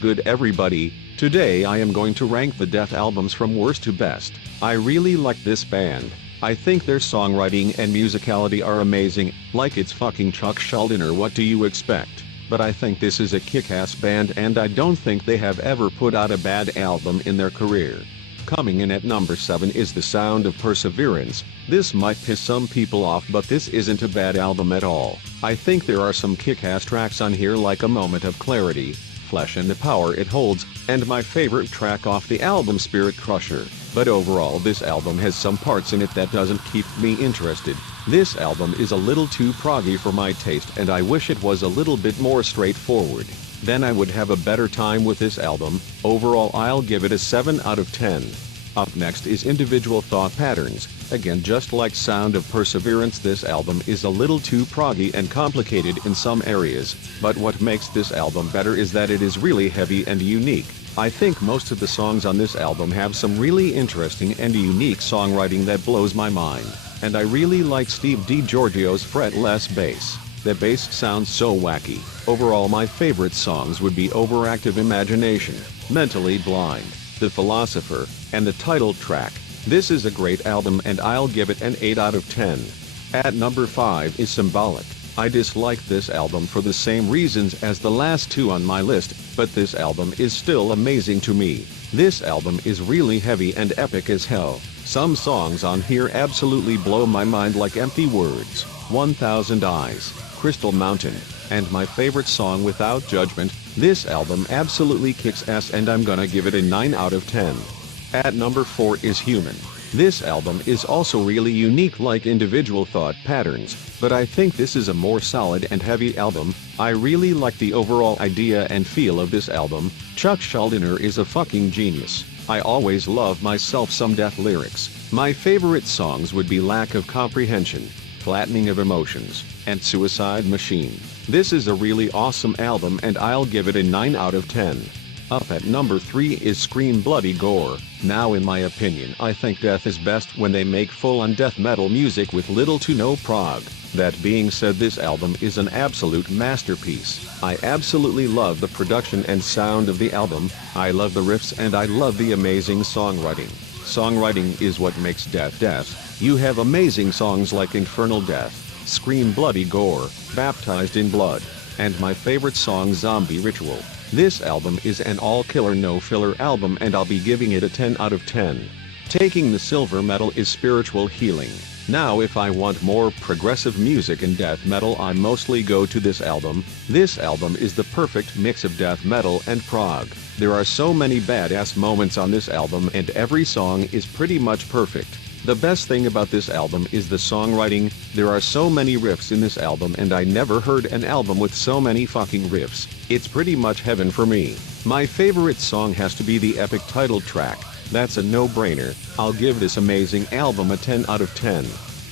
good everybody? Today I am going to rank the Death albums from worst to best. I really like this band. I think their songwriting and musicality are amazing, like it's fucking Chuck Schuldiner, what do you expect? But I think this is a kick-ass band and I don't think they have ever put out a bad album in their career. Coming in at number 7 is The Sound of Perseverance. This might piss some people off, but this isn't a bad album at all. I think there are some kick-ass tracks on here like A Moment of Clarity, Flesh and the Power It Holds, and my favorite track off the album Spirit Crusher. But overall this album has some parts in it that doesn't keep me interested. This album is a little too proggy for my taste and I wish it was a little bit more straightforward. Then I would have a better time with this album. Overall I'll give it a 7 out of 10. Up next is Individual Thought Patterns. Again, just like Sound of Perseverance, this album is a little too proggy and complicated in some areas, but what makes this album better is that it is really heavy and unique. I think most of the songs on this album have some really interesting and unique songwriting that blows my mind, and I really like Steve DiGiorgio's fretless bass. The bass sounds so wacky. Overall my favorite songs would be Overactive Imagination, Mentally Blind, The Philosopher, and the title track. This is a great album and I'll give it an 8 out of 10. At number 5 is Symbolic. I dislike this album for the same reasons as the last two on my list, but this album is still amazing to me. This album is really heavy and epic as hell. Some songs on here absolutely blow my mind, like Empty Words, 1000 Eyes, Crystal Mountain, and my favorite song Without Judgment. This album absolutely kicks ass and I'm gonna give it a 9 out of 10. At number 4 is Human. This album is also really unique like Individual Thought Patterns, but I think this is a more solid and heavy album. I really like the overall idea and feel of this album. Chuck Schuldiner is a fucking genius. I always love myself some Death lyrics. My favorite songs would be Lack of Comprehension, Flattening of Emotions, and Suicide Machine. This is a really awesome album and I'll give it a 9 out of 10. Up at number 3 is Scream Bloody Gore. Now in my opinion I think Death is best when they make full-on death metal music with little to no prog. That being said, this album is an absolute masterpiece. I absolutely love the production and sound of the album, I love the riffs and I love the amazing songwriting. Songwriting is what makes Death Death. You have amazing songs like Infernal Death, Scream Bloody Gore, Baptized in Blood, and my favorite song Zombie Ritual. This album is an all-killer no-filler album and I'll be giving it a 10 out of 10. Taking the silver medal is Spiritual Healing. Now if I want more progressive music and death metal I mostly go to this album. This album is the perfect mix of death metal and prog. There are so many badass moments on this album and every song is pretty much perfect. The best thing about this album is the songwriting. There are so many riffs in this album and I never heard an album with so many fucking riffs. It's pretty much heaven for me. My favorite song has to be the epic title track. That's a no-brainer. I'll give this amazing album a 10 out of 10.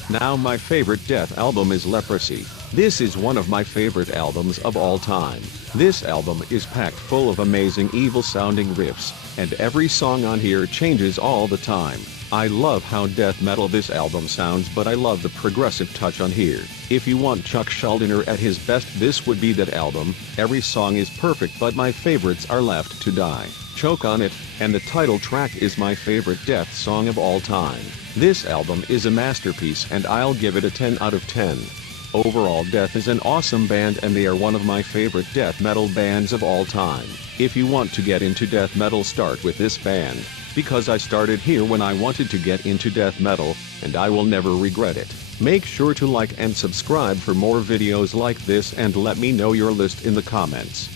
Now my favorite Death album is Leprosy. This is one of my favorite albums of all time. This album is packed full of amazing evil-sounding riffs, and every song on here changes all the time. I love how death metal this album sounds, but I love the progressive touch on here. If you want Chuck Schuldiner at his best, this would be that album. Every song is perfect but my favorites are Left to Die, Choke on It, and the title track is my favorite death song of all time. This album is a masterpiece and I'll give it a 10 out of 10. Overall Death is an awesome band and they are one of my favorite death metal bands of all time. If you want to get into death metal, start with this band, because I started here when I wanted to get into death metal, and I will never regret it. Make sure to like and subscribe for more videos like this and let me know your list in the comments.